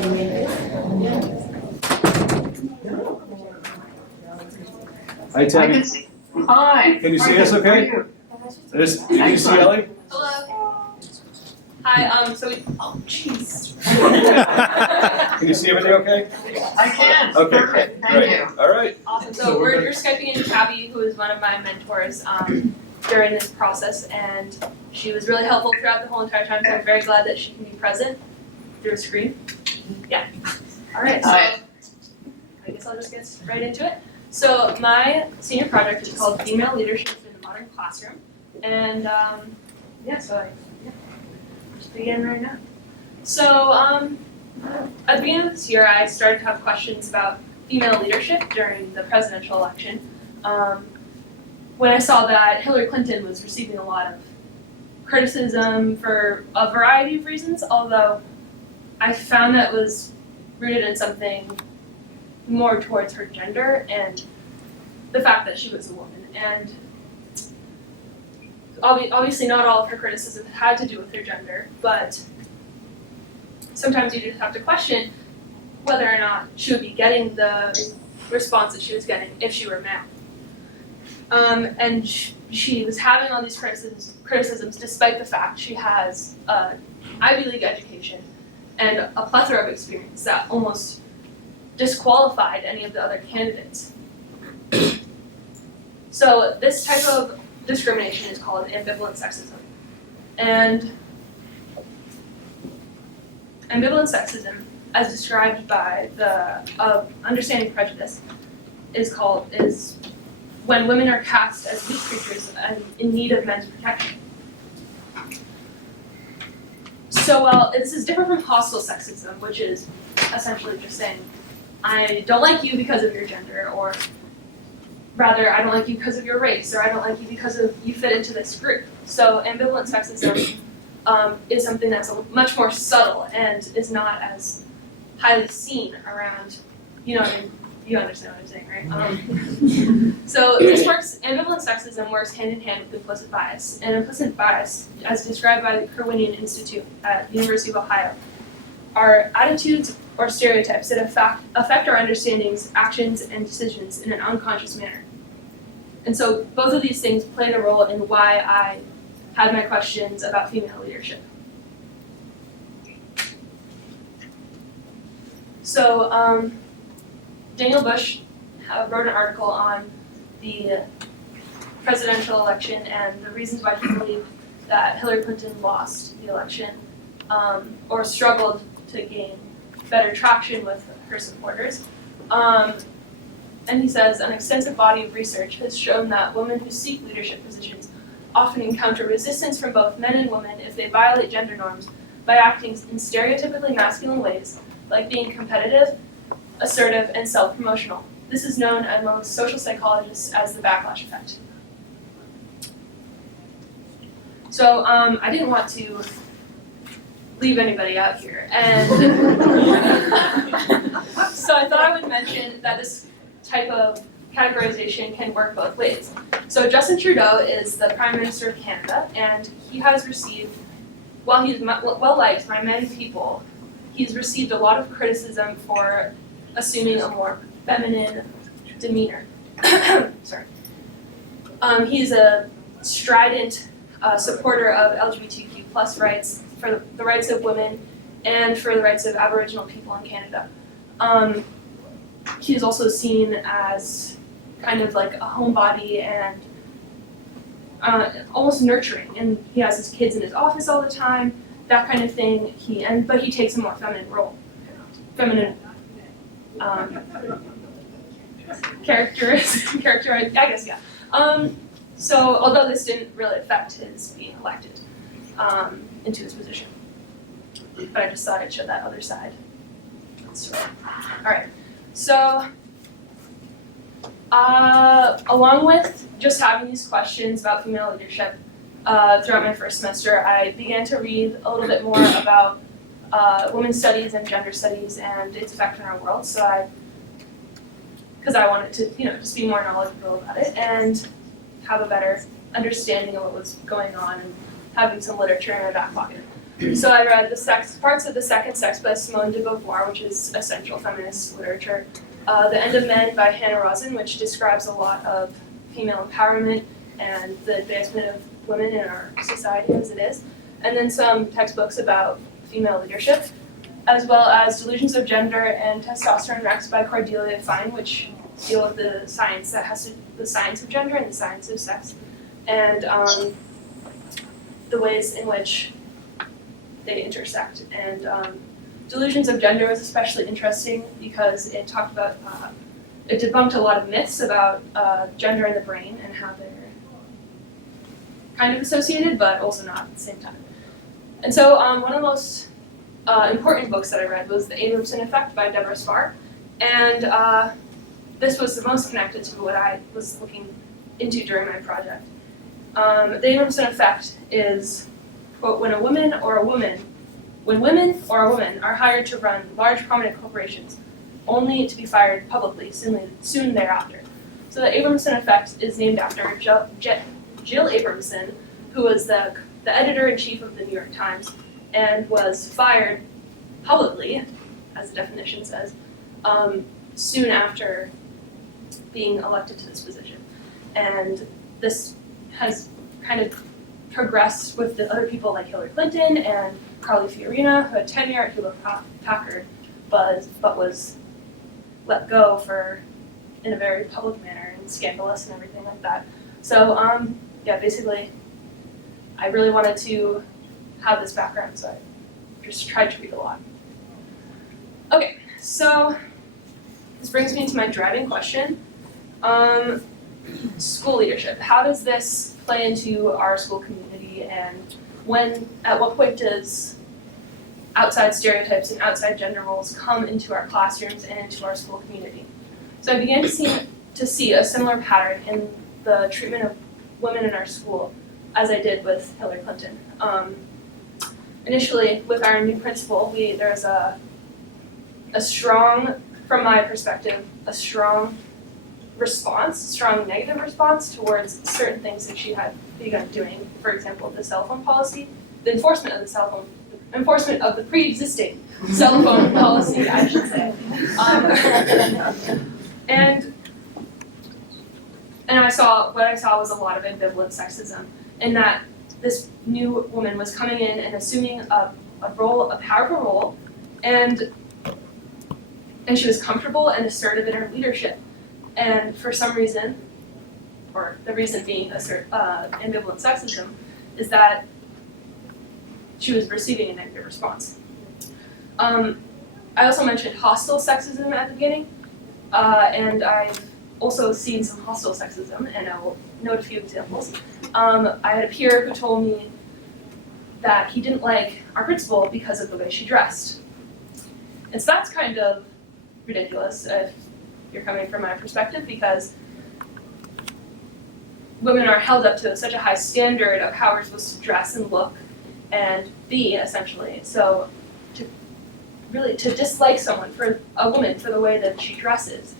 Hi, Tammy. Hi. Can you see us okay? Did you see Ellie? Hello. Hi, oh jeez. Can you see everything okay? I can. Okay, Perfect. Thank great. you. All right. Awesome, so you're Skyping in Tabby, who is one of my mentors during this process, and she was really helpful throughout the whole entire time, so I'm very glad that she can be present through a screen. Yeah. All right, so I guess I'll just get right into it. So my senior project is called Female Leadership in the Modern Classroom, and just begin right now. So at the beginning of this year, I started to have questions about female leadership during the presidential election. When I saw that Hillary Clinton was receiving a lot of criticism for a variety of reasons, although I found that was rooted in something more towards her gender and the fact that she was a woman. And obviously not all of her criticism had to do with her gender, but sometimes you just have to question whether or not she would be getting the response that she was getting if she were male. And she was having all these criticisms despite the fact she has an Ivy League education and a plethora of experience that almost disqualified any of the other candidates. So this type of discrimination is called ambivalent sexism. And ambivalent sexism, as described by the Understanding Prejudice, is when women are cast as weak creatures and in need of men's protection. So while this is different from hostile sexism, which is essentially just saying, I don't like you because of your gender, or rather, I don't like you because of your race, or I don't like you because of you fit into this group. So ambivalent sexism is something that's much more subtle and is not as highly seen around, you understand what I'm saying, right? So ambivalent sexism works hand in hand with implicit bias. And implicit bias, as described by the Kerwinian Institute at the University of Ohio, are attitudes or stereotypes that affect our understandings, actions, and decisions in an unconscious manner. And so both of these things played a role in why I had my questions about female leadership. So Daniel Bush wrote an article on the presidential election and the reasons why he believed that Hillary Clinton lost the election or struggled to gain better traction with her supporters. And he says, an extensive body of research has shown that women who seek leadership positions often encounter resistance from both men and women if they violate gender norms by acting in stereotypically masculine ways, like being competitive, assertive, and self-promotional. This is known among social psychologists as the backlash effect. So I didn't want to leave anybody out here, and so I thought I would mention that this type of categorization can work both ways. So Justin Trudeau is the Prime Minister of Canada, and he has received, while he's well liked by many people, he's received a lot of criticism for assuming a more feminine demeanor. Sorry. He's a strident supporter of LGBTQ+ rights, for the rights of women, and for the rights of Aboriginal people in Canada. He is also seen as kind of like a homebody and almost nurturing, and he has his kids in his office all the time, that kind of thing. But he takes a more feminine role, character, I guess, yeah. So although this didn't really affect his being elected into his position, but I just thought I'd show that other side. All right. So, along with just having these questions about female leadership throughout my first semester, I began to read a little bit more about women's studies and gender studies and its effect on our world. So because I wanted to, just be more knowledgeable about it and have a better understanding of what was going on and having some literature in my back pocket. So I read parts of The Second Sex by Simone de Beauvoir, which is essential feminist literature. The End of Men by Hannah Rosin, which describes a lot of female empowerment and the advancement of women in our society as it is. And then some textbooks about female leadership, as well as Delusions of Gender and Testosterone Rex by Cordelia Fine, which deal with the science of gender and the science of sex, and the ways in which they intersect. And Delusions of Gender was especially interesting because it talked about, it debunked a lot of myths about gender in the brain and how they're kind of associated, but also not at the same time. And so one of the most important books that I read was The Abramson Effect by Deborah Spar, and this was the most connected to what I was looking into during my project. The Abramson Effect is, quote, when women or a woman are hired to run large prominent corporations, only to be fired publicly soon thereafter. So the Abramson Effect is named after Jill Abramson, who was the editor-in-chief of the New York Times, and was fired publicly, as the definition says, soon after being elected to this position. And this has kind of progressed with the other people like Hillary Clinton and Carly Fiorina, who had tenure at Hewlett-Packard, but was let go in a very public manner and scandalous and everything like that. So yeah, basically, I really wanted to have this background, so I just tried to read a lot. Okay, so this brings me to my driving question. School leadership. How does this play into our school community, and at what point does outside stereotypes and outside gender roles come into our classrooms and into our school community? So I began to see a similar pattern in the treatment of women in our school as I did with Hillary Clinton. Initially, with our new principal, there's a strong, from my perspective, a strong negative response towards certain things that she had begun doing. For example, the cell phone policy, the enforcement of the pre-existing cell phone policy, I should say. And what I saw was a lot of ambivalent sexism, in that this new woman was coming in and assuming a powerful role, and she was comfortable and assertive in her leadership. And for some reason, or the reason being ambivalent sexism, is that she was receiving a negative response. I also mentioned hostile sexism at the beginning, and I've also seen some hostile sexism, and I will note a few examples. I had a peer who told me that he didn't like our principal because of the way she dressed. And so that's kind of ridiculous if you're coming from my perspective, because women are held up to such a high standard of how we're supposed to dress and look and be, essentially. So to dislike a woman for the way that she dresses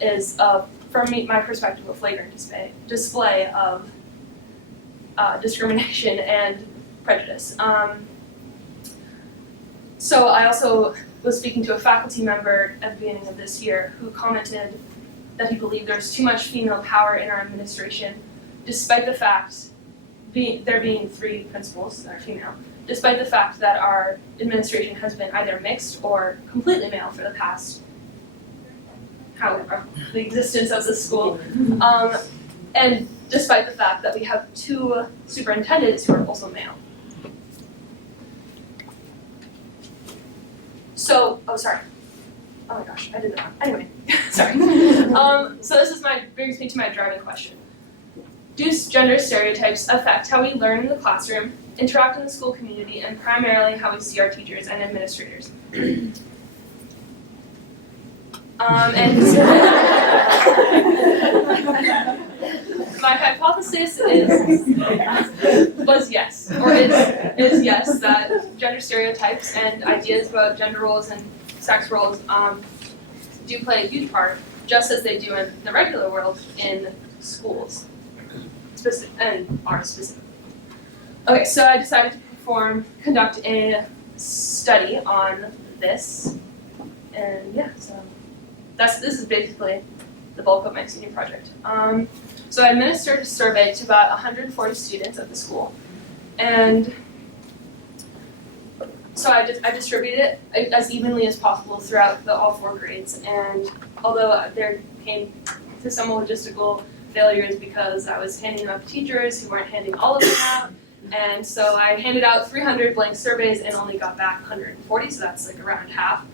is, from my perspective, a flagrant display of discrimination and prejudice. So I also was speaking to a faculty member at the beginning of this year who commented that he believed there's too much female power in our administration, despite the fact there being 3 principals that are female, despite the fact that our administration has been either mixed or completely male for the past, however, the existence of the school, and despite the fact that we have 2 superintendents who are also male. So, sorry. Oh my gosh, I did that. Anyway, sorry. So this brings me to my driving question. Do gender stereotypes affect how we learn in the classroom, interact in the school community, and primarily how we see our teachers and administrators? My hypothesis was yes, or is yes, that gender stereotypes and ideas about gender roles and sex roles do play a huge part, just as they do in the regular world in schools, and are specifically. Okay, so I decided to conduct a study on this, and yeah, so this is basically the bulk of my senior project. So I administered a survey to about 140 students at the school, and so I distributed it as evenly as possible throughout all 4 grades, and although there came to some logistical failures because I was handing them out to teachers who weren't handing all of them out, and so I handed out 300 blank surveys and only got back 140, so that's like around half,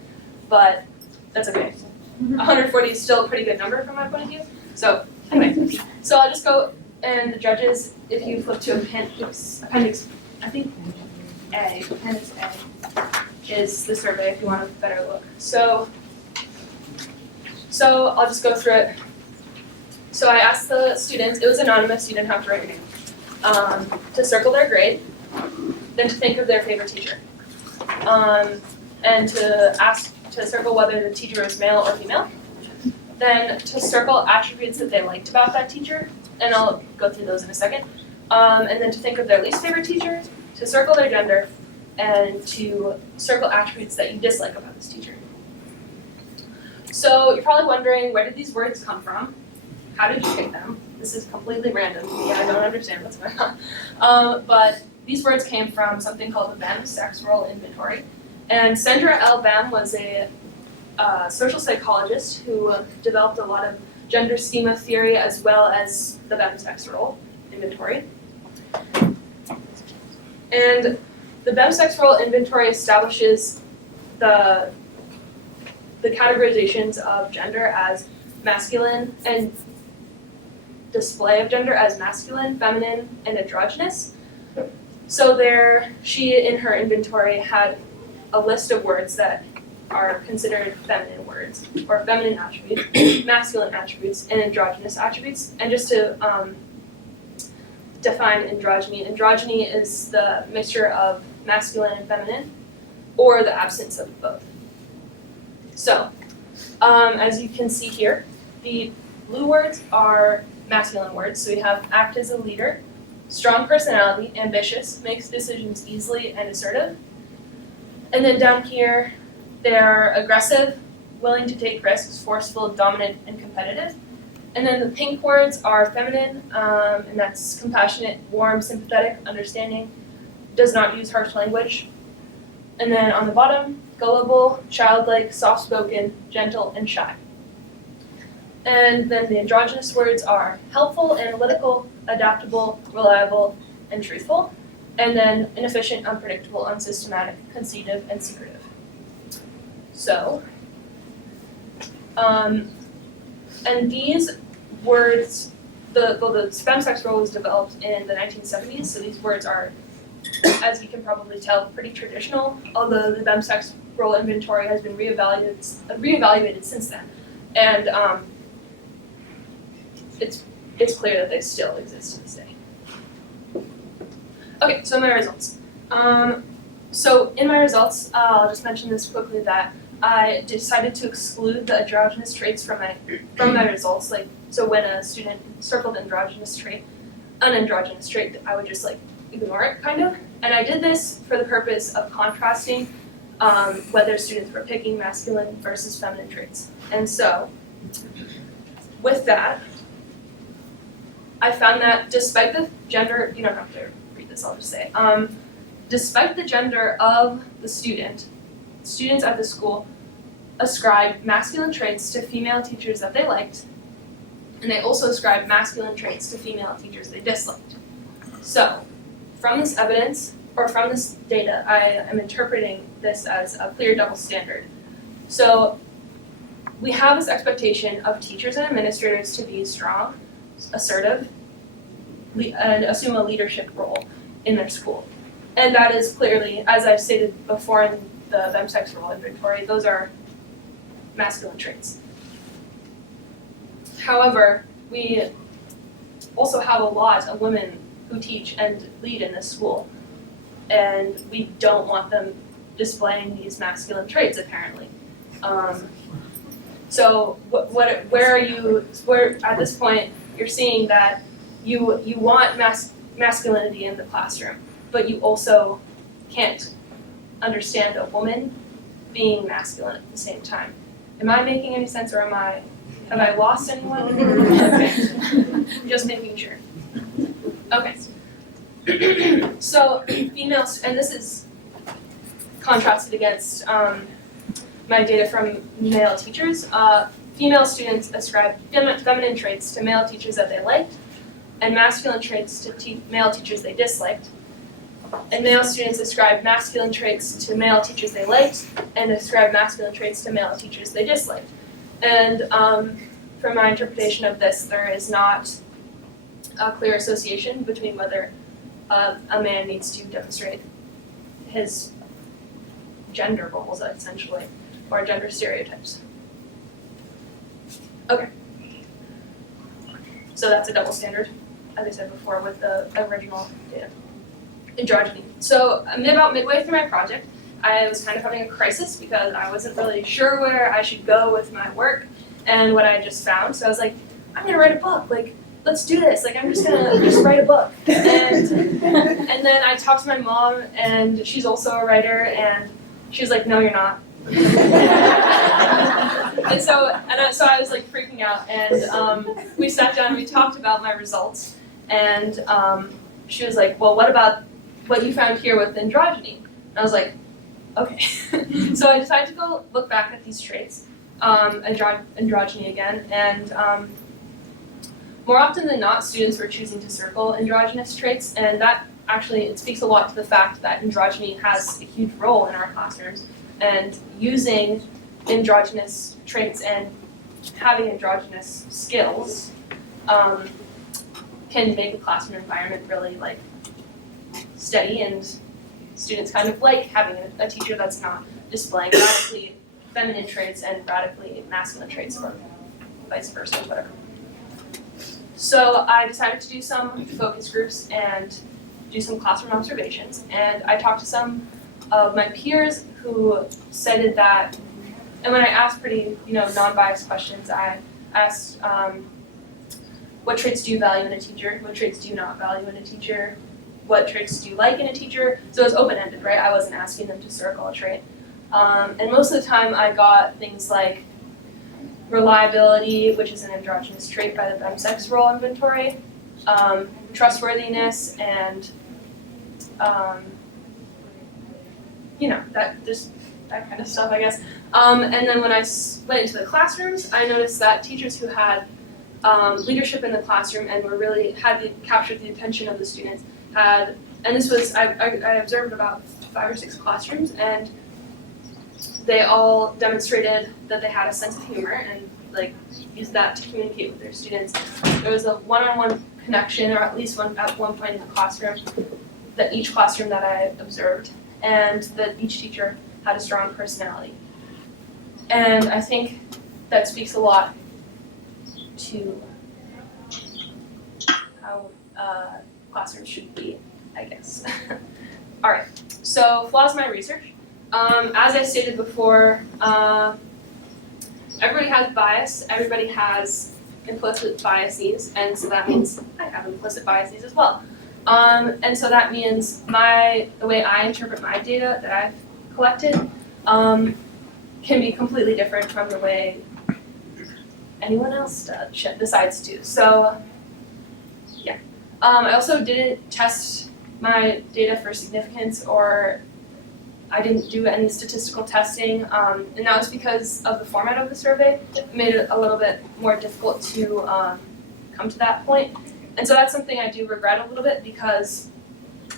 but that's okay. 140 is still a pretty good number from my point of view. So anyway, so I'll just go, and the judges, if you flip to appendix, I think appendix A is the survey if you want a better look. So I'll just go through it. So I asked the students, it was anonymous, you didn't have to write your name, to circle their grade, then to think of their favorite teacher, and to circle whether the teacher was male or female, then to circle attributes that they liked about that teacher, and I'll go through those in a second, and then to think of their least favorite teacher, to circle their gender, and to circle attributes that you dislike about this teacher. So you're probably wondering, where did these words come from? How did you pick them? This is completely random to me, I don't understand what's going on. But these words came from something called the BEM Sexrole Inventory. And Sandra L. Bem was a social psychologist who developed a lot of gender schema theory as well as the BEM Sexrole Inventory. And the BEM Sexrole Inventory establishes the categorizations of gender as masculine and display of gender as masculine, feminine, and androgynous. So she in her inventory had a list of words that are considered feminine words, or feminine attributes, masculine attributes, and androgynous attributes. And just to define androgyny is the mixture of masculine and feminine, or the absence of both. So, as you can see here, the blue words are masculine words. So we have act as a leader, strong personality, ambitious, makes decisions easily, and assertive. And then down here, they're aggressive, willing to take risks, forceful, dominant, and competitive. And then the pink words are feminine, and that's compassionate, warm, sympathetic, understanding, does not use harsh language. And then on the bottom, gullible, childlike, soft-spoken, gentle, and shy. And then the androgynous words are helpful, analytical, adaptable, reliable, and truthful. And then inefficient, unpredictable, unsystematic, conceited, and secretive. So, and these words, the BEM Sexrole was developed in the 1970s, so these words are, as you can probably tell, pretty traditional, although the BEM Sexrole Inventory has been reevaluated since then. And it's clear that they still exist to this day. Okay, so my results. So in my results, I'll just mention this quickly that I decided to exclude the androgynous traits from my results. Like, so when a student circled an androgynous trait, I would just like ignore it, kind of. And I did this for the purpose of contrasting whether students were picking masculine versus feminine traits. And so, with that, I found that despite the gender, you don't have to read this, I'll just say, despite the gender of the students at the school ascribed masculine traits to female teachers that they liked, and they also ascribed masculine traits to female teachers they disliked. So, from this evidence, or from this data, I am interpreting this as a clear double standard. So, we have this expectation of teachers and administrators to be strong, assertive, and assume a leadership role in their school. And that is clearly, as I've stated before in the BEM Sexrole Inventory, those are masculine traits. However, we also have a lot of women who teach and lead in this school, and we don't want them displaying these masculine traits, apparently. So where at this point you're seeing that you want masculinity in the classroom, but you also can't understand a woman being masculine at the same time. Am I making any sense, or have I lost anyone? Okay. Just making sure. Okay. So females, and this is contrasted against my data from male teachers. Female students ascribed feminine traits to male teachers that they liked, and masculine traits to male teachers they disliked. And male students ascribed masculine traits to male teachers they liked, and ascribed masculine traits to male teachers they disliked. And from my interpretation of this, there is not a clear association between whether a man needs to demonstrate his gender roles, essentially, or gender stereotypes. Okay. So that's a double standard, as I said before, with the original data. Androgyny. So about midway through my project, I was kind of having a crisis because I wasn't really sure where I should go with my work and what I just found. So I was like, I'm gonna write a book. Like, let's do this. Like, I'm just gonna write a book. And then I talked to my mom, and she's also a writer, and she was like, no, you're not. and so I was like freaking out, and we sat down and we talked about my results, and she was like, well, what about what you found here with androgyny? And I was like, okay. So I decided to go look back at these traits, androgyny again, and more often than not, students were choosing to circle androgynous traits, and that actually, it speaks a lot to the fact that androgyny has a huge role in our classrooms, and using androgynous traits and having androgynous skills can make a classroom environment really like steady, and students kind of like having a teacher that's not displaying radically feminine traits and radically masculine traits, or vice versa, whatever. So I decided to do some focus groups and do some classroom observations, and I talked to some of my peers who cited that, and when I asked pretty, non-biased questions, I asked, what traits do you value in a teacher? What traits do you not value in a teacher? What traits do you like in a teacher? So it was open-ended, right? I wasn't asking them to circle a trait. And most of the time I got things like reliability, which is an androgynous trait by the BEM Sexrole Inventory, trustworthiness, and that kind of stuff, I guess. And then when I went into the classrooms, I noticed that teachers who had leadership in the classroom and were really captured the attention of the students and this was, I observed about 5 or 6 classrooms, and they all demonstrated that they had a sense of humor and like used that to communicate with their students. There was a one-on-one connection, or at least at one point in the classroom, each classroom that I observed, and that each teacher had a strong personality. And I think that speaks a lot to how classrooms should be, I guess. Alright, so flaws in my research. As I stated before, everybody has bias, everybody has implicit biases, and so that means I have implicit biases as well. And so that means the way I interpret my data that I've collected can be completely different from the way anyone else decides to. So, yeah. I also didn't test my data for significance, or I didn't do any statistical testing, and that was because of the format of the survey. It made it a little bit more difficult to come to that point. And so that's something I do regret a little bit, because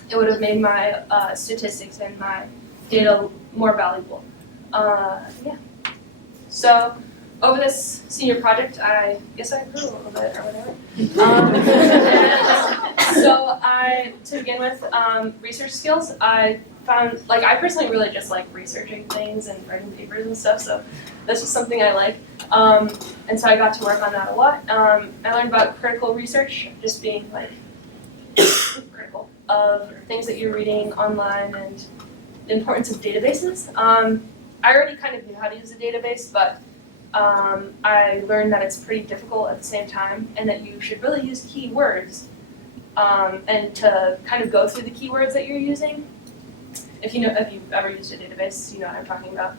it would have made my statistics and my data more valuable. Yeah. So over this senior project, I guess I grew a little bit or whatever. So to begin with, research skills, I found, I personally really just like researching things and writing papers and stuff, so that's just something I like. And so I got to work on that a lot. I learned about critical research, just being critical of things that you're reading online and the importance of databases. I already kind of knew how to use a database, but I learned that it's pretty difficult at the same time, and that you should really use keywords and to kind of go through the keywords that you're using. If you've ever used a database, you know what I'm talking about.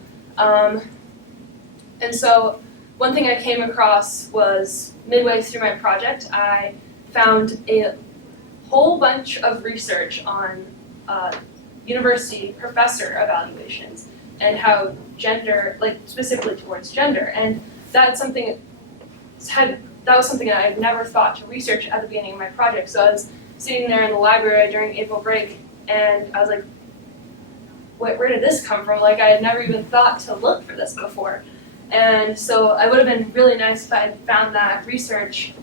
And so one thing I came across was midway through my project, I found a whole bunch of research on university professor evaluations and how gender, like specifically towards gender, and that's something that was something I had never thought to research at the beginning of my project. So I was sitting there in the library during April break, and I was like, where did this come from? Like, I had never even thought to look for this before. And so it would have been really nice if I had found that research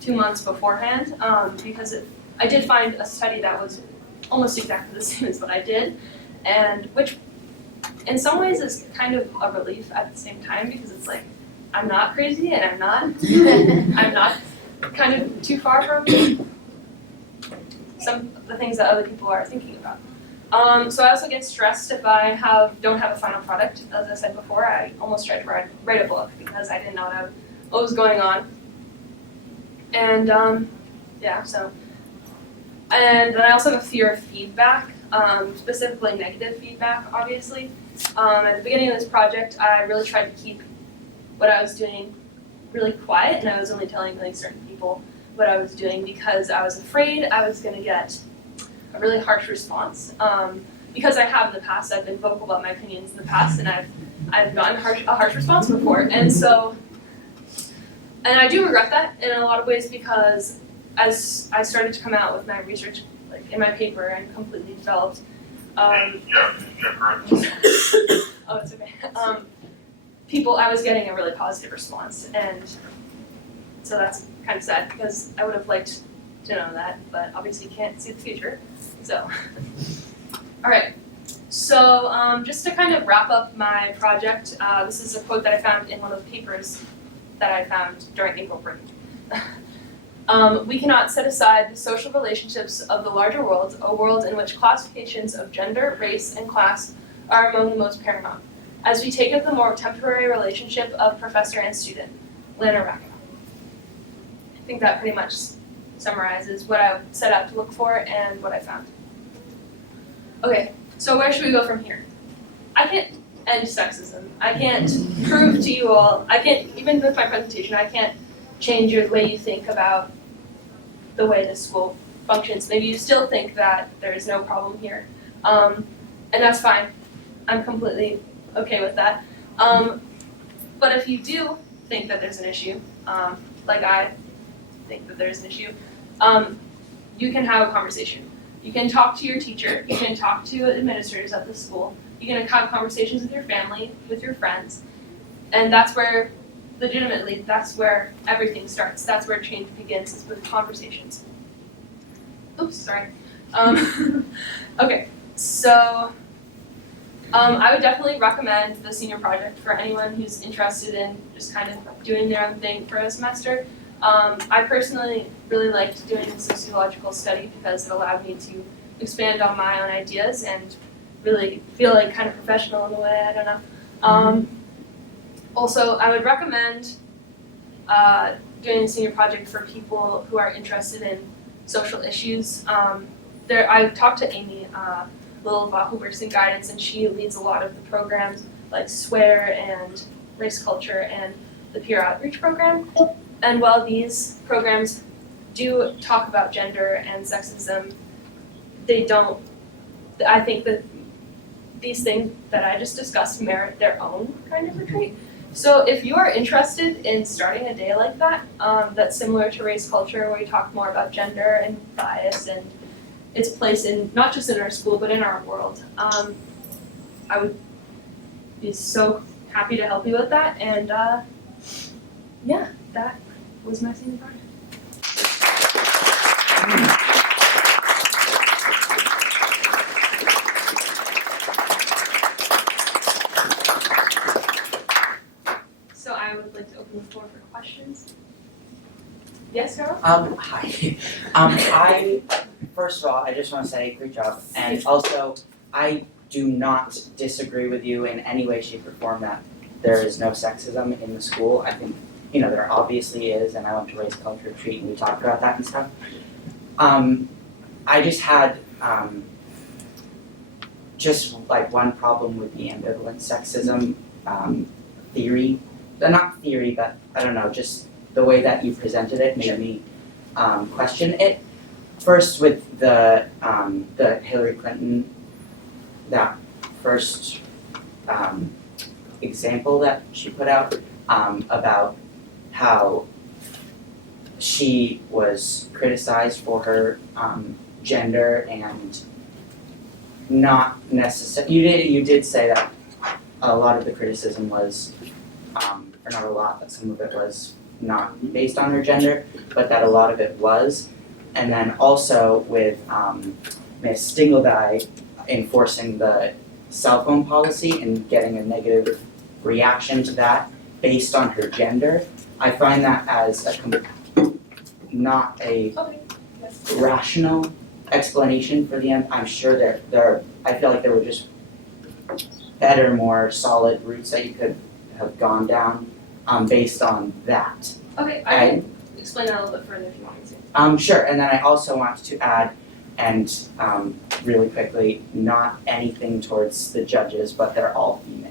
2 months beforehand, because I did find a study that was almost exactly the same as what I did, and which in some ways is kind of a relief at the same time, because it's like, I'm not crazy and I'm not kind of too far from some of the things that other people are thinking about. So I also get stressed if I don't have a final product. As I said before, I almost tried to write a book because I didn't know what was going on. And and then I also have a fear of feedback, specifically negative feedback, obviously. At the beginning of this project, I really tried to keep what I was doing really quiet, and I was only telling like certain people what I was doing because I was afraid I was going to get a really harsh response. Because I have in the past, I've been vocal about my opinions in the past, and I've gotten a harsh response before, and I do regret that in a lot of ways, because as I started to come out with my research, like in my paper, and completely developed. Oh, it's okay. I was getting a really positive response, and so that's kind of sad because I would have liked to know that, but obviously you can't see the future. So, all right. So just to kind of wrap up my project, this is a quote that I found in one of the papers that I found during April break. We cannot set aside the social relationships of the larger world, a world in which classifications of gender, race, and class are among the most paramount, as we take up the more temporary relationship of professor and student. Lana Rackham. I think that pretty much summarizes what I set out to look for and what I found. Okay, so where should we go from here? I can't end sexism. I can't prove to you all, even with my presentation, I can't change the way you think about the way this school functions. Maybe you still think that there is no problem here. And that's fine. I'm completely okay with that. But if you do think that there's an issue, like I think that there's an issue, you can have a conversation. You can talk to your teacher, you can talk to administrators at the school, you can have conversations with your family, with your friends, and that's where, legitimately, that's where everything starts. That's where change begins, is with conversations. Oops, sorry. Okay, so I would definitely recommend the senior project for anyone who's interested in just kind of doing their own thing for a semester. I personally really liked doing a sociological study because it allowed me to expand on my own ideas and really feel like kind of professional in a way, I don't know. Also, I would recommend doing a senior project for people who are interested in social issues. I talked to Amy Lilva, who works in guidance, and she leads a lot of the programs like SWARE and Race Culture and the Peer Outreach Program. And while these programs do talk about gender and sexism, they don't, I think that these things that I just discussed merit their own kind of retreat. So if you are interested in starting a day like that, that's similar to Race Culture, where we talk more about gender and bias and its place in, not just in our school, but in our world, I would be so happy to help you with that. And yeah, that was my senior project. So I would like to open the floor for questions. Yes, Carol? Hi. First of all, I just want to say great job. And also, I do not disagree with you in any way, shape, or form that there is no sexism in the school. I think, there obviously is, and I went to Race Culture Retreat and we talked about that and stuff. I just had just like one problem with the ambivalent sexism theory, not theory, but I don't know, just the way that you presented it made me question it. First with the Hillary Clinton, that first example that she put out about how she was criticized for her gender and not necessarily, you did say that a lot of the criticism was, or not a lot, but some of it was not based on her gender, but that a lot of it was. And then also with Ms. Stingledye enforcing the cell phone policy and getting a negative reaction to that based on her gender, I find that as not a rational explanation for the end. I'm sure I feel like there were just better, more solid routes that you could have gone down based on that. Okay, I can explain that a little bit further if you want me to. Sure, and then I also want to add, and really quickly, not anything towards the judges, but they're all female.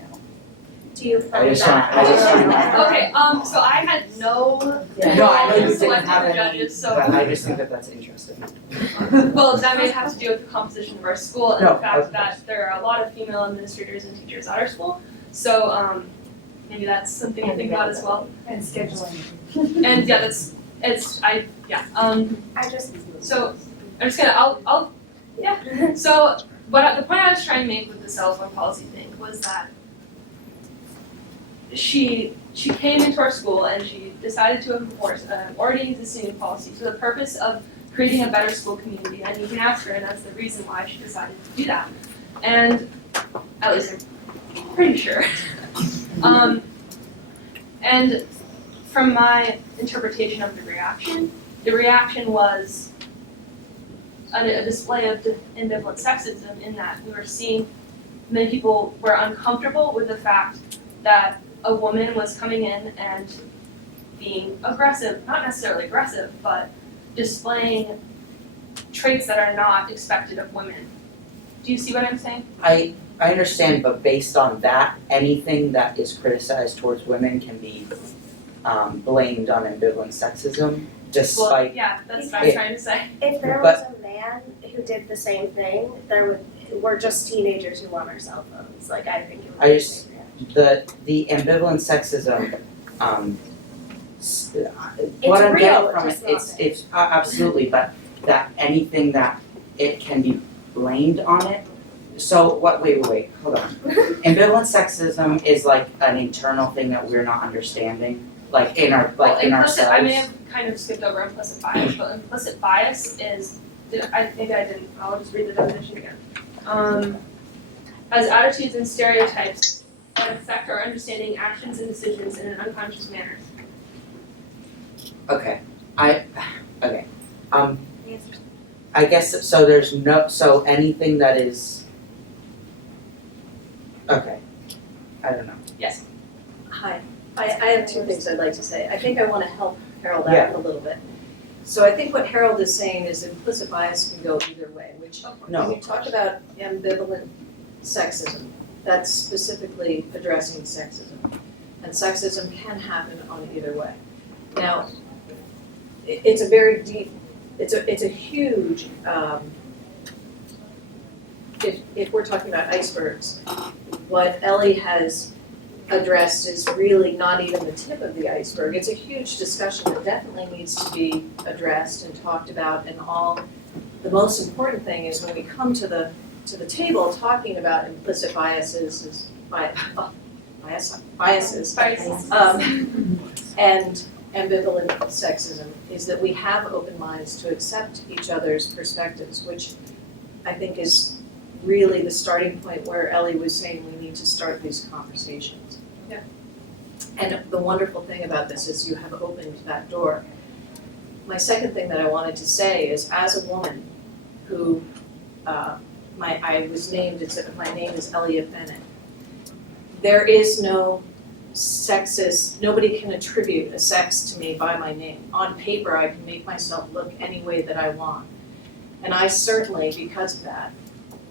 Do you I just find want that? Okay, so I had no No, I know you didn't selecting have the any, judges, so but I just think that that's interesting. well, that may have to do with the composition of our school and No, the fact that there are a lot of female administrators and teachers at our school. So maybe that's something to think about as well. And scheduling. And yeah, I just. So I'm just gonna yeah. So the point I was trying to make with the cell phone policy thing was that she came into our school and she decided to enforce an already existing policy for the purpose of creating a better school community, and you can ask her, and that's the reason why she decided to do that. And at least I'm pretty sure. And from my interpretation of the reaction was a display of ambivalent sexism in that we were seeing many people were uncomfortable with the fact that a woman was coming in and being aggressive, not necessarily aggressive, but displaying traits that are not expected of women. Do you see what I'm saying? I understand, but based on that, anything that is criticized towards women can be blamed on ambivalent sexism, despite. Well, yeah, that's what I'm trying to say. If there was a man who did the same thing, we're just teenagers who want our cell phones. Like, I think it would be the same reaction. The ambivalent sexism, It's what I'm real, getting from it's it, just it's absolutely, but that anything that it can be blamed on it. So wait, hold on. Ambivalent sexism is like an internal thing that we're not understanding, like in our in Implicit, ourselves. I may have kind of skipped over implicit bias, but implicit bias is, I think I didn't, I'll just read the definition again. As attitudes and stereotypes that affect our understanding, actions, and decisions in an unconscious manner. Okay, I guess, so there's so anything that is, okay, I don't know. Yes. Hi, I have two things I'd like to say. I think I want to help Harold out a little bit. So I think what Harold is saying is implicit bias can go either way, which No. when you talk about ambivalent sexism, that's specifically addressing sexism. And sexism can happen on either way. Now, it's a very deep, it's a huge, if we're talking about icebergs, what Ellie has addressed is really not even the tip of the iceberg. It's a huge discussion that definitely needs to be addressed and talked about, and all. The most important thing is when we come to the table talking about implicit biases, and ambivalent sexism, is that we have open minds to accept each other's perspectives, which I think is really the starting point where Ellie was saying we need to start these conversations. Yeah. And the wonderful thing about this is you have opened that door. My second thing that I wanted to say is, as a woman who, my name is Ellie Bennett. There is no sexist, nobody can attribute a sex to me by my name. On paper, I can make myself look any way that I want. And I certainly, because of that,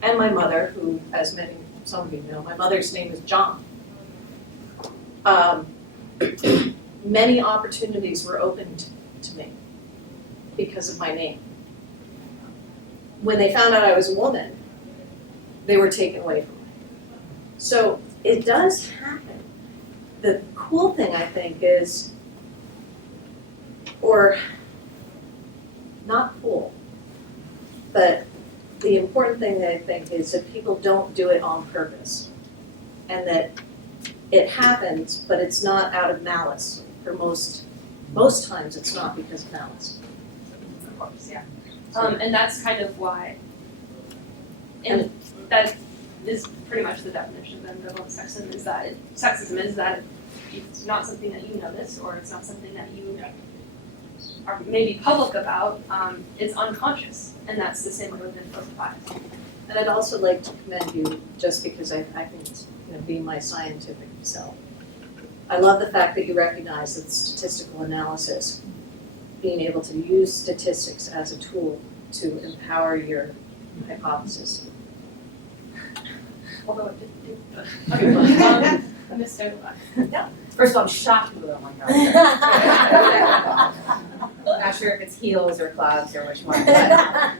and my mother, who, as some of you know, my mother's name is John. Many opportunities were opened to me because of my name. When they found out I was a woman, they were taken away from me. So it does happen. The cool thing, I think, is, or not cool, but the important thing that I think is that people don't do it on purpose. And that it happens, but it's not out of malice. For most times it's not because of malice. Of course, yeah. And that's kind of why, and that is pretty much the definition of ambivalent sexism, is that it's not something that you notice, or it's not something that you are maybe public about, it's unconscious, and that's the same way with implicit bias. And I'd also like to commend you, just because I think it's, being my scientific self. I love the fact that you recognize that statistical analysis, being able to use statistics as a tool to empower your hypothesis. Although it didn't do I'm just so glad. First of all, I'm shocked people don't like that. Not sure if it's heels or clouds or which one, but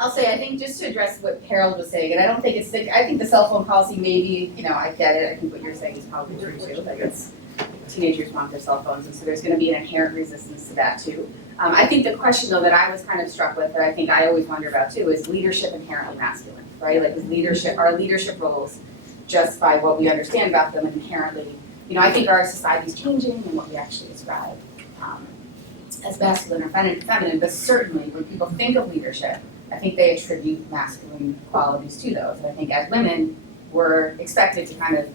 I'll say, I think just to address what Harold was saying, and I don't think it's, I think the cell phone policy maybe, I get it, I think what you're saying is probably true too, like it's, teenagers want their cell phones, and so there's gonna be an inherent resistance to that too. I think the question though that I was kind of struck with, that I think I always wonder about too, is leadership inherently masculine, right? Like our leadership roles, just by what we understand about them inherently, I think our society's changing and what we actually describe as masculine or feminine, but certainly when people think of leadership, I think they attribute masculine qualities to those. And I think as women, we're expected to kind of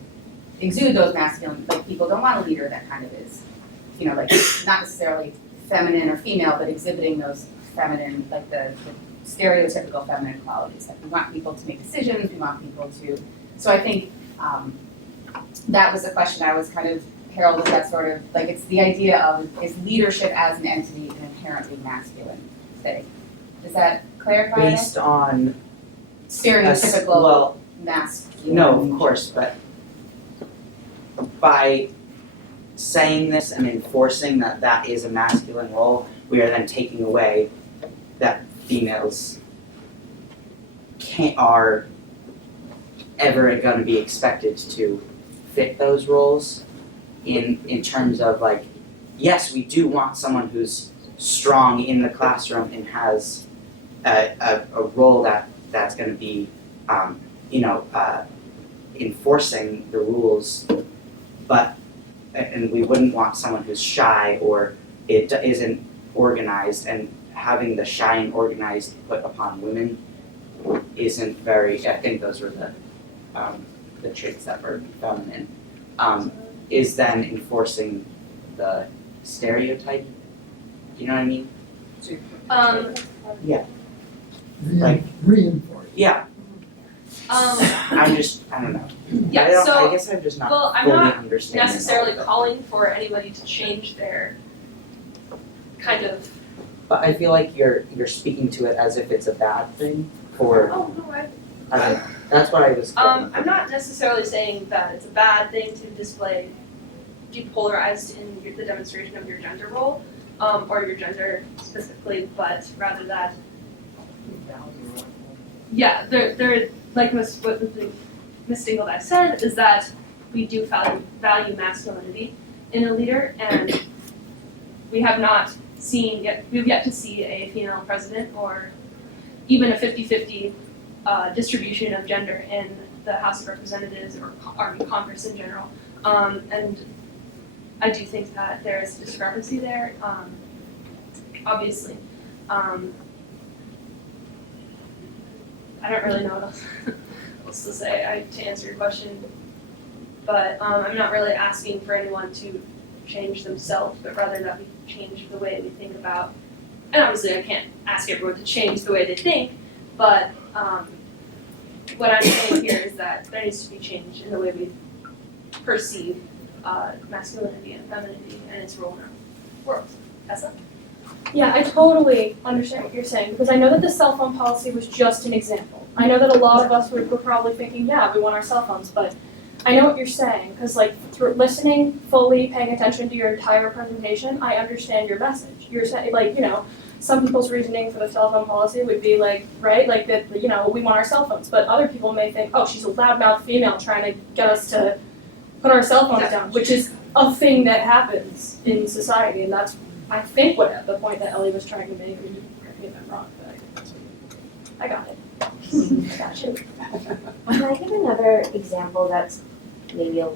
exude those masculine, like people don't want a leader that kind of is, like not necessarily feminine or female, but exhibiting those feminine, like the stereotypical feminine qualities. Like we want people to make decisions, we want people to, so I think that was the question I was kind of, Harold, was that sort of, like it's the idea of, is leadership as an entity an inherently masculine thing? Does that clarify it? Based on Stereotypical masculine. no, of course, but by saying this and enforcing that that is a masculine role, we are then taking away that females are ever going to be expected to fit those roles in terms of like, yes, we do want someone who's strong in the classroom and has a role that's going to be, enforcing the rules, but, and we wouldn't want someone who's shy or isn't organized, and having the shy and organized put upon women isn't very, I think those were the traits that were feminine, is then enforcing the stereotype. Do you know what I mean? Like- Reinforce. Yeah, I don't know. Yeah, so, I guess I'm just not well, I'm fully not understanding necessarily all of it. calling for anybody to change their kind of, But I feel like you're speaking to it as if it's a bad thing, or oh, no, I don't know. That's what I was getting. I'm not necessarily saying that it's a bad thing to display depolarized in the demonstration of your gender role, or your gender specifically, but rather that, yeah, they're like what Ms. Dingle said, is that we do value masculinity in a leader, and we have not seen yet, we've yet to see a female president or even a 50-50 distribution of gender in the House of Representatives or Congress in general. And I do think that there is a discrepancy there, obviously. I don't really know what else to say to answer your question, but I'm not really asking for anyone to change themselves, but rather that we change the way we think about, and obviously I can't ask everyone to change the way they think, but what I'm saying here is that there needs to be change in the way we perceive masculinity and femininity and its role in our world. Tessa? Yeah, I totally understand what you're saying, because I know that the cell phone policy was just an example. I know that a lot of us were probably thinking, yeah, we want our cell phones, but I know what you're saying, because like through listening, fully paying attention to your entire presentation, I understand your message. You're saying, like, you know, some people's reasoning for the cell phone policy would be like, right, like that, you know, we want our cell phones, but other people may think, oh, she's a loudmouth female trying to get us to put our cell phones down, which is a thing that happens in society, and that's, I think, what the point that Ellie was trying to make. I mean, correct me if I'm wrong, but I got it. Can I give another example that's maybe a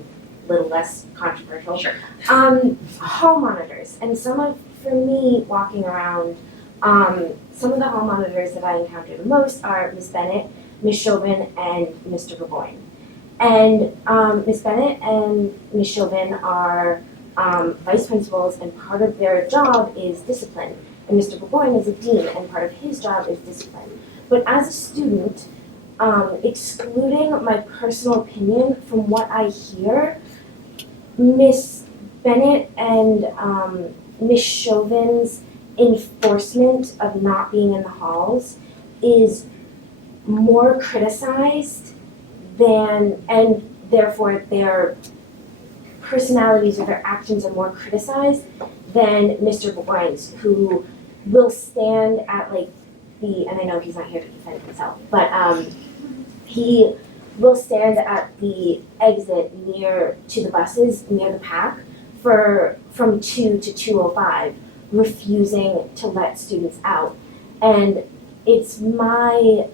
little less controversial? Sure. Hall monitors, and for me, walking around, some of the hall monitors that I encounter the most are Ms. Bennett, Ms. Chauvin, and Mr. Burgoyne. And Ms. Bennett and Ms. Chauvin are vice principals, and part of their job is discipline. And Mr. Burgoyne is a dean, and part of his job is discipline. But as a student, excluding my personal opinion from what I hear, Miss Bennett and Miss Chauvin's enforcement of not being in the halls is more criticized than, and therefore their personalities or their actions are more criticized than Mr. Burgoyne's, who will stand at like and I know he's not here to defend himself, but he will stand at the exit near to the buses, near the pack, from 2 to 2:05, refusing to let students out. And it's my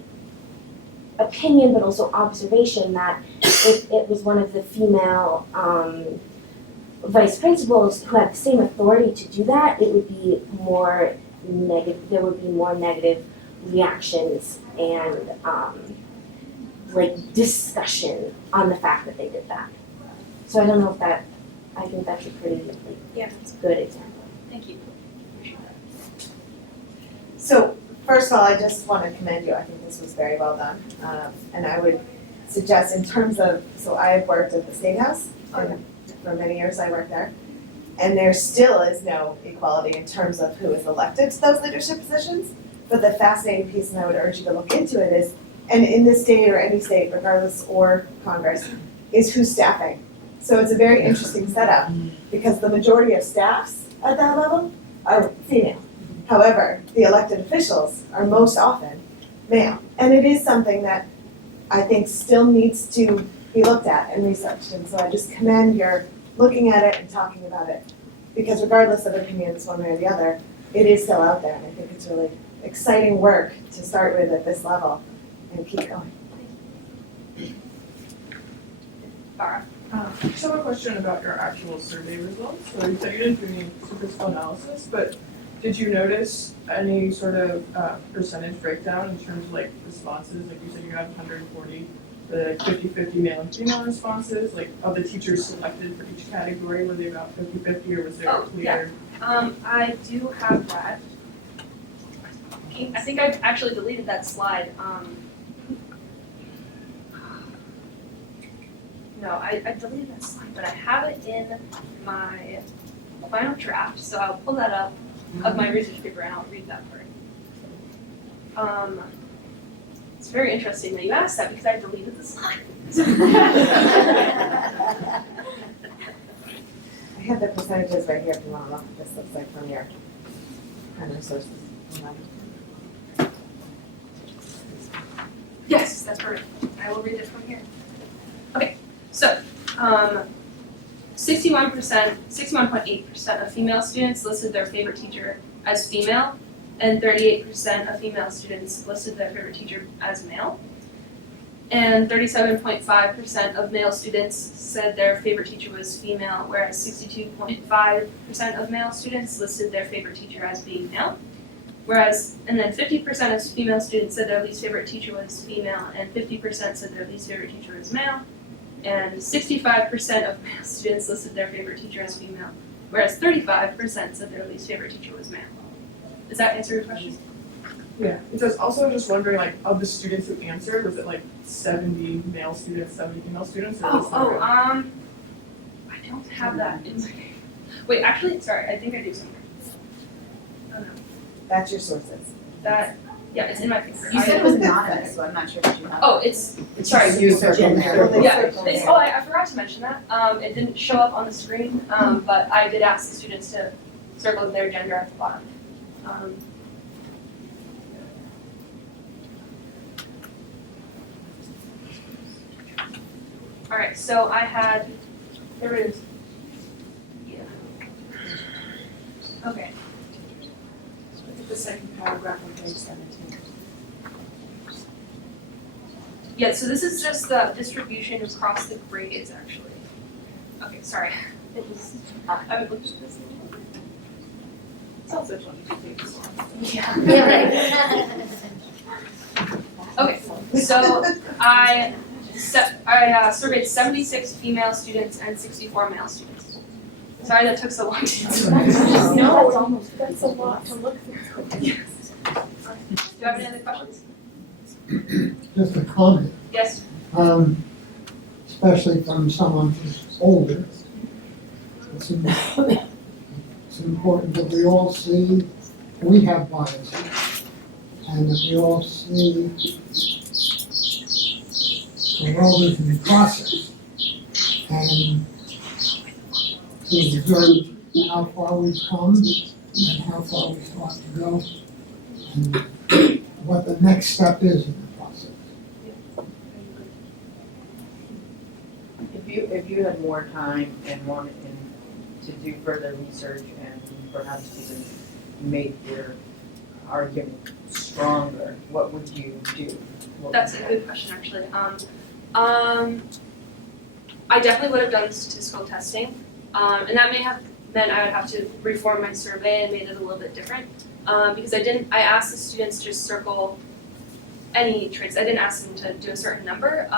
opinion, but also observation, that if it was one of the female vice principals who had the same authority to do that, it would be more negative. There would be more negative reactions and like discussion on the fact that they did that. So I don't know if that, I think that's a pretty good example. Thank you. So first of all, I just want to commend you. I think this was very well done. And I would suggest in terms of, so I have worked at the State House, and for many years I worked there. And there still is no equality in terms of who is elected to those leadership positions. But the fascinating piece, and I would urge you to look into it, is, and in this state or any state, regardless, or Congress, is who's staffing. So it's a very interesting setup, because the majority of staffs at that level are female. However, the elected officials are most often male. And it is something that I think still needs to be looked at and researched. And so I just commend your looking at it and talking about it. Because regardless of opinions one way or the other, it is still out there. And I think it's really exciting work to start with at this level and keep going. Bara. Just have a question about your actual survey results. So you said you didn't do any statistical analysis, but did you notice any sort of percentage breakdown in terms of like responses? Like you said you had 140, the 50-50 male and female responses, like of the teachers selected for each category, were they about 50-50 or was there a clear? I do have that. I think I actually deleted that slide. No, I deleted that slide, but I have it in my final draft, so I'll pull that up of my research paper and I'll read that part. It's very interesting that you asked that because I deleted the slide. I have the percentages right here if you want to look what this looks like from your primary sources. Yes, that's perfect. I will read it from here. Okay, so 61.8% of female students listed their favorite teacher as female, and 38% of female students listed their favorite teacher as male. And 37.5% of male students said their favorite teacher was female, whereas 62.5% of male students listed their favorite teacher as being male. Whereas, and then 50% of female students said their least favorite teacher was female, and 50% said their least favorite teacher was male. And 65% of male students listed their favorite teacher as female, whereas 35% said their least favorite teacher was male. Does that answer your question? Yeah, because also just wondering, like, of the students who answered, was it like 70 male students, 70 female students, or was there? I don't have that in my. Wait, actually, sorry, I think I do somewhere. Oh no, That's your sources. that Yeah, it's in my paper. You said it was anonymous, so I'm not sure what you have. Oh, it's, sorry. You circled there. Yeah, it's, I forgot to mention that. It didn't show up on the screen, but I did ask the students to circle their gender at the bottom. Alright, so I had, there it is. Yeah. Okay. Look at the second paragraph on page 17. Yeah, so this is just the distribution across the grades, actually. Okay, sorry. I would look at this a little bit. It's also funny to take this one. Yeah. Okay, so I surveyed 76 female students and 64 male students. Sorry that took so long to answer. No, that's a lot to look through. Do you have any other questions? Just a comment, Yes? especially from someone who's older. It's important that we all see, we have biases, and that we all see the world is in process, and to observe how far we've come and how far we still have to go, and what the next step is in the process. If you had more time and wanted to do further research and perhaps even make your argument stronger, what would you do? That's a good question, actually. I definitely would have done statistical testing, and that may have meant I would have to reform my survey and made it a little bit different, because I asked the students to just circle any traits. I didn't ask them to do a certain number,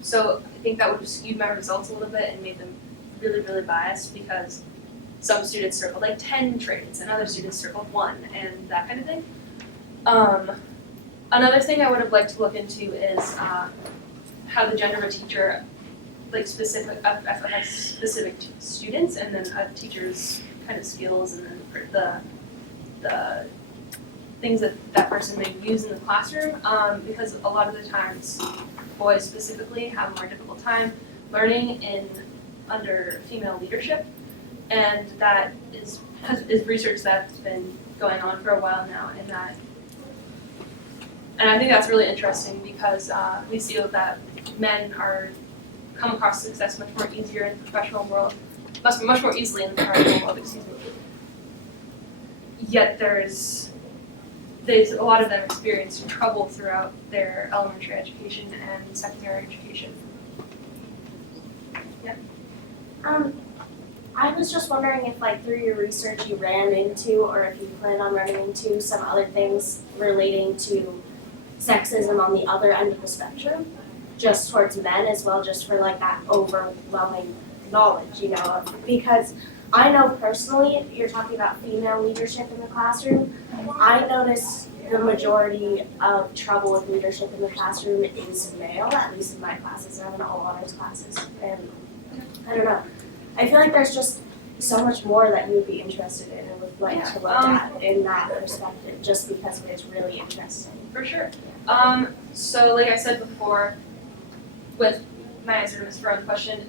so I think that would have skewed my results a little bit and made them really, really biased, because some students circled like 10 traits and other students circled 1 and that kind of thing. Another thing I would have liked to look into is how the gender of a teacher, like specific students, and then a teacher's kind of skills, and then the things that that person may use in the classroom, because a lot of the times boys specifically have a more difficult time learning under female leadership, and that is research that's been going on for a while now, and I think that's really interesting, because we see that men come across success much more easier in the professional world, much more easily in the professional world, excuse me. Yet there's a lot of them experience trouble throughout their elementary education and secondary education. Yeah. I was just wondering if, like, through your research you ran into, or if you plan on running into, some other things relating to sexism on the other end of the spectrum, just towards men as well, just for like that overwhelming knowledge, you know, because I know personally, you're talking about female leadership in the classroom, I notice the majority of trouble with leadership in the classroom is male, at least in my classes, and in all honors classes, and I don't know, I feel like there's just so much more that you would be interested in and would like to look at in that perspective, just because it's really interesting. For sure. So like I said before, with my answer to Ms. Farrell's question,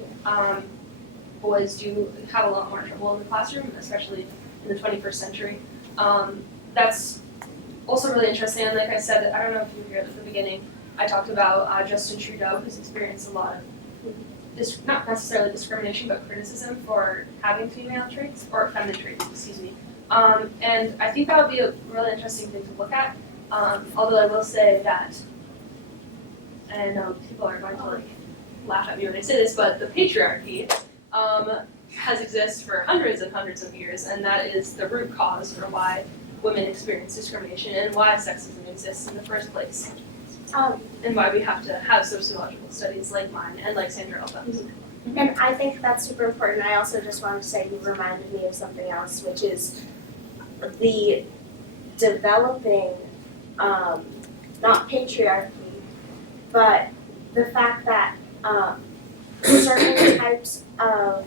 boys do have a lot more trouble in the classroom, especially in the 21st century. That's also really interesting, and like I said, I don't know if you were here at the beginning, I talked about Justin Trudeau, who's experienced a lot of, not necessarily discrimination, but criticism for having female traits, or feminine traits, excuse me. And I think that would be a really interesting thing to look at, although I will say that, and I know people are going to like laugh at me when I say this, but the patriarchy has existed for hundreds and hundreds of years, and that is the root cause for why women experience discrimination and why sexism exists in the first place. And why we have to have sociological studies like mine and like Sandra Elba's. And I think that's super important. I also just wanted to say you reminded me of something else, which is the developing, not patriarchy, but the fact that certain types of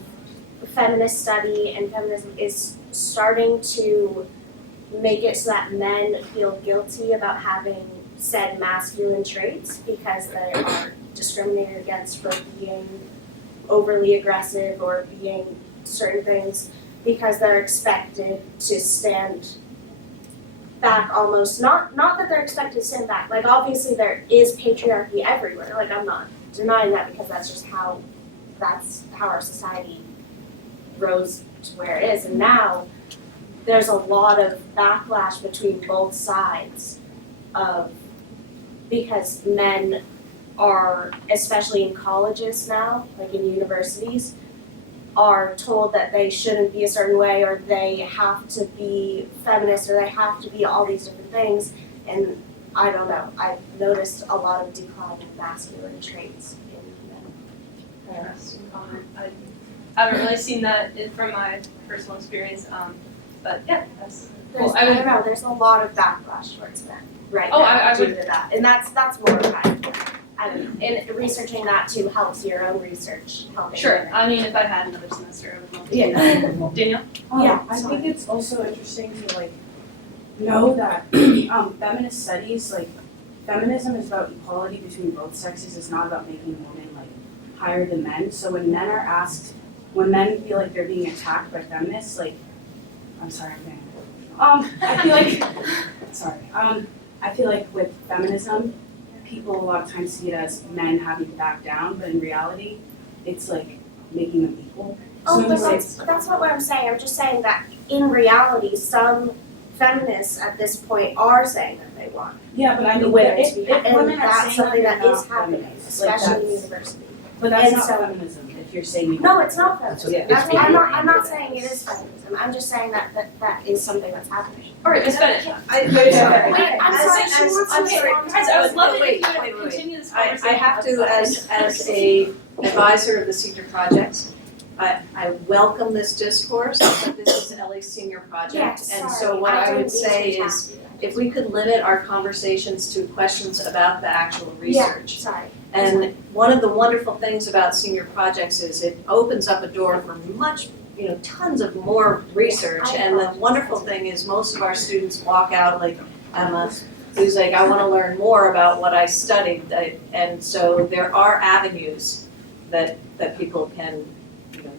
feminist study and feminism is starting to make it so that men feel guilty about having said masculine traits because they are discriminated against for being overly aggressive or being certain things because they're expected to stand back almost, not that they're expected to stand back, like obviously there is patriarchy everywhere, like I'm not denying that because that's how our society rose to where it is, and now there's a lot of backlash between both sides of, because men are, especially in colleges now, like in universities, are told that they shouldn't be a certain way or they have to be feminist or they have to be all these different things, and I don't know, I've noticed a lot of decline in masculine traits in men. Interesting comment. I haven't really seen that from my personal experience, but yeah, that's There's, cool. I don't know, there's a lot of backlash towards men right Oh, now I due would- to that, and that's more kind of, I don't know, and researching that too helps your own research, helping Sure. women. I mean, if I had another semester, I would love to. Yeah. Danielle? Yeah, I sorry. think it's also interesting to like know that feminist studies, like feminism is about equality between both sexes. It's not about making women like higher than men. So when men are asked, when men feel like they're being attacked by feminists, like I'm sorry, I'm getting I feel like sorry. I feel like with feminism, people a lot of times see it as men having to back down, but in reality, it's like making them equal. Oh, So but it's like, that's not what I'm saying, I'm just saying that in reality, some feminists at this point are saying that they want yeah, but I the mean, women if to be, if and women are that's saying something that that they're is not happening, feminists, like especially in that's- university. But that's And not so- feminism, if you're saying you. No, it's not feminism. Yeah. I'm not saying it is feminism. I'm just saying that is something that's happening. All right, Ms. Bennett. Wait, I'm sorry, she wants I'm to sorry. respond to Guys, I would love it Wait, if you wait, would wait. continue this I conversation. have to, as a advisor of the senior projects, I welcome this discourse, but this is Ellie's senior project. Yes, And sorry, so what I didn't would mean to say attack is, you. if we could limit our conversations to questions about the actual research. Sorry. And one of the wonderful things about senior projects is it opens up a door for much, tons of more research. And the wonderful thing is most of our students walk out like Emma, who's like, I want to learn more about what I studied. And so there are avenues that people can,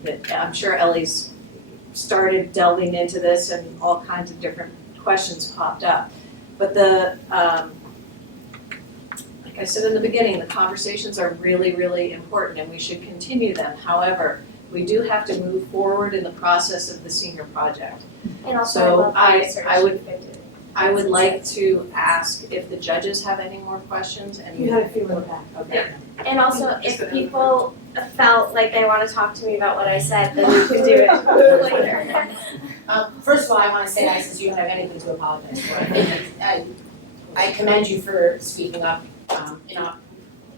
that I'm sure Ellie's started delving into this and all kinds of different questions popped up. But like I said in the beginning, the conversations are really, really important and we should continue them. However, we do have to move forward in the process of the senior project. And also, So I love the research I would- you've been doing. I would like to ask if the judges have any more questions and. You had a few in the back. Okay. And also, if people felt like they want to talk to me about what I said, then we can do it later. First of all, I want to say that since you don't have anything to apologize for. I commend you for speaking up.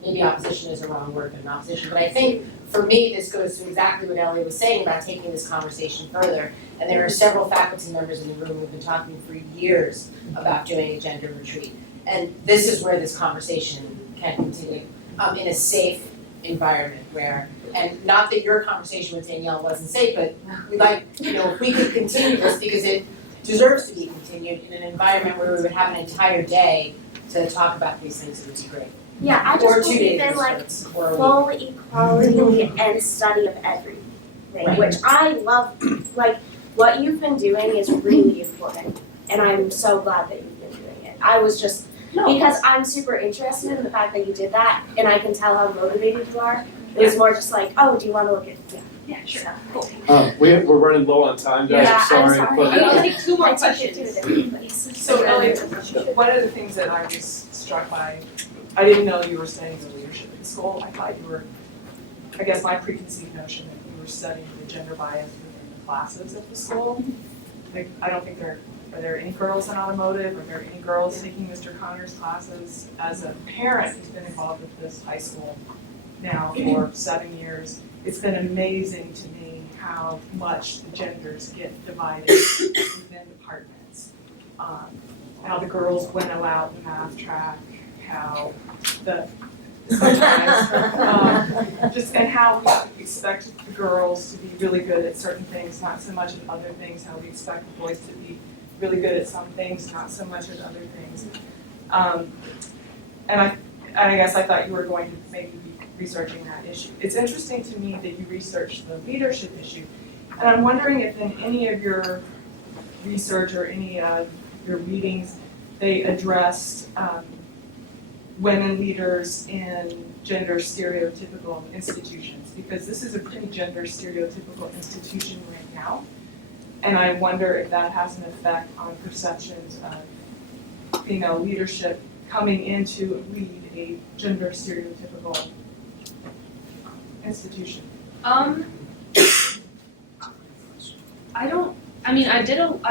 Maybe opposition is a wrong word, but in opposition. But I think for me, this goes to exactly what Ellie was saying about taking this conversation further. And there are several faculty members in the room who've been talking for years about doing a gender retreat. And this is where this conversation can continue in a safe environment where, and not that your conversation with Danielle wasn't safe, but we'd like, if we could continue this because it deserves to be continued in an environment where we would have an entire day to talk about these things, it would be great. Yeah, I Or just 2 believe days, in like or a week. full equality and study of everything, Right. which I love. Like, what you've been doing is really important, and I'm so glad that you've been doing it. I was just, because I'm super interested in the fact that you did that, and I can tell how motivated you are. It was more just like, oh, do you want to look at, Yeah, sure. Cool. We're running low on time, guys, Yeah, I'm I'm sorry, sorry. but I'll take two more I took it to a questions. different place. So Ellie, one of the things that I was struck by, I didn't know you were studying the leadership in school. I thought you were, I guess my preconceived notion that you were studying the gender bias within the classes at the school. Like, I don't think are there any girls in automotive? Are there any girls taking Mr. Connor's classes? As a parent who's been involved with this high school now for 7 years, it's been amazing to me how much the genders get divided within departments. How the girls winnow out the math track, how just and how we expect the girls to be really good at certain things, not so much at other things, how we expect the boys to be really good at some things, not so much at other things. And I guess I thought you were going to maybe be researching that issue. It's interesting to me that you researched the leadership issue, and I'm wondering if in any of your research or any of your readings, they addressed women leaders in gender stereotypical institutions, because this is a pretty gender stereotypical institution right now. And I wonder if that has an effect on perceptions of female leadership coming in to lead a gender stereotypical institution. I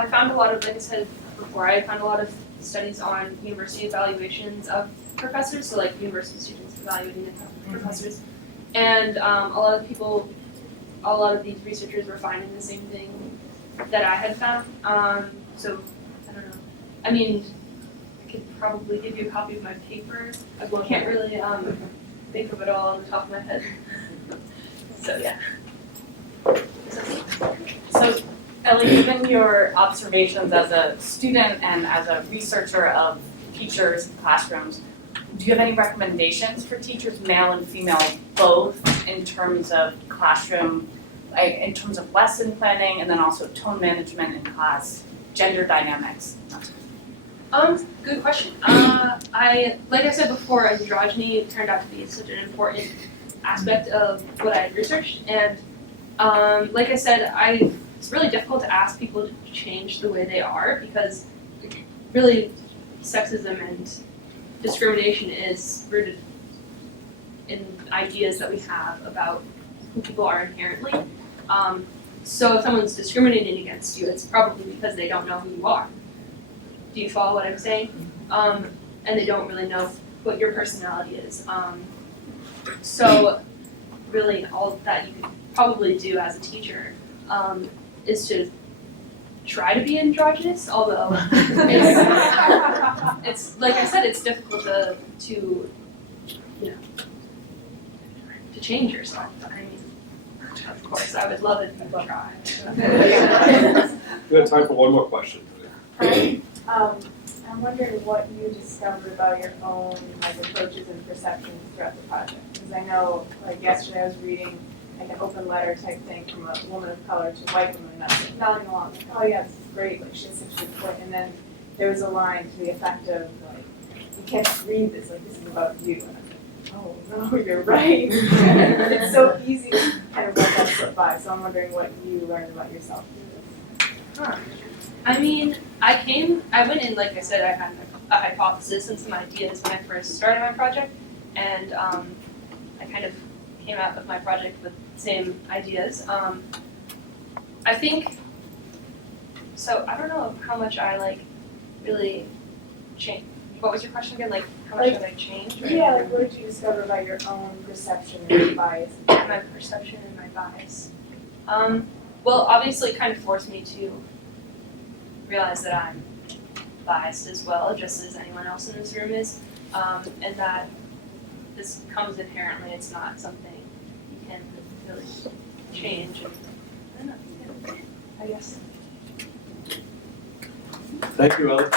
found a lot of, like I said before, I found a lot of studies on university evaluations of professors, so like university students evaluating the professors. And a lot of these researchers were finding the same thing that I had found. So, I don't know. I mean, I could probably give you a copy of my paper. I can't really think of it all on the top of my head. So, yeah. So, Ellie, given your observations as a student and as a researcher of teachers in classrooms, do you have any recommendations for teachers, male and female, both in terms of classroom, in terms of lesson planning, and then also tone management in class, gender dynamics? Good question. Like I said before, androgyny turned out to be such an important aspect of what I had researched, and like I said, it's really difficult to ask people to change the way they are, because really sexism and discrimination is rooted in ideas that we have about who people are inherently. So if someone's discriminating against you, it's probably because they don't know who you are. Do you follow what I'm saying? And they don't really know what your personality is. So really all that you could probably do as a teacher is to try to be androgynous, although it's like I said, it's difficult to change yourself. I mean, of course, I would love it if people try. We have time for one more question. I'm wondering what you discovered about your own approaches and perceptions throughout the project. Because I know, yesterday I was reading an open letter type thing from a woman of color to a white woman, and I was nodding along, oh yeah, this is great, she has such a good point. And then there was a line to the effect of, you can't just read this, this is about you. And I'm oh no, you're right. It's so easy to kind of let that slip by, so I'm wondering what you learned about yourself through this. I mean, I went in, like I said, I had a hypothesis and some ideas when I first started my project, and I kind of came out of my project with the same ideas. I think, so I don't know how much I really changed. What was your question again? How much did I change? Yeah, what did you discover about your own perception and bias? My perception and my bias. Well, obviously it kind of forced me to realize that I'm biased as well, just as anyone else in this room is, and that this comes inherently. It's not something you can really change. I don't know, I guess. Thank you, Ellie.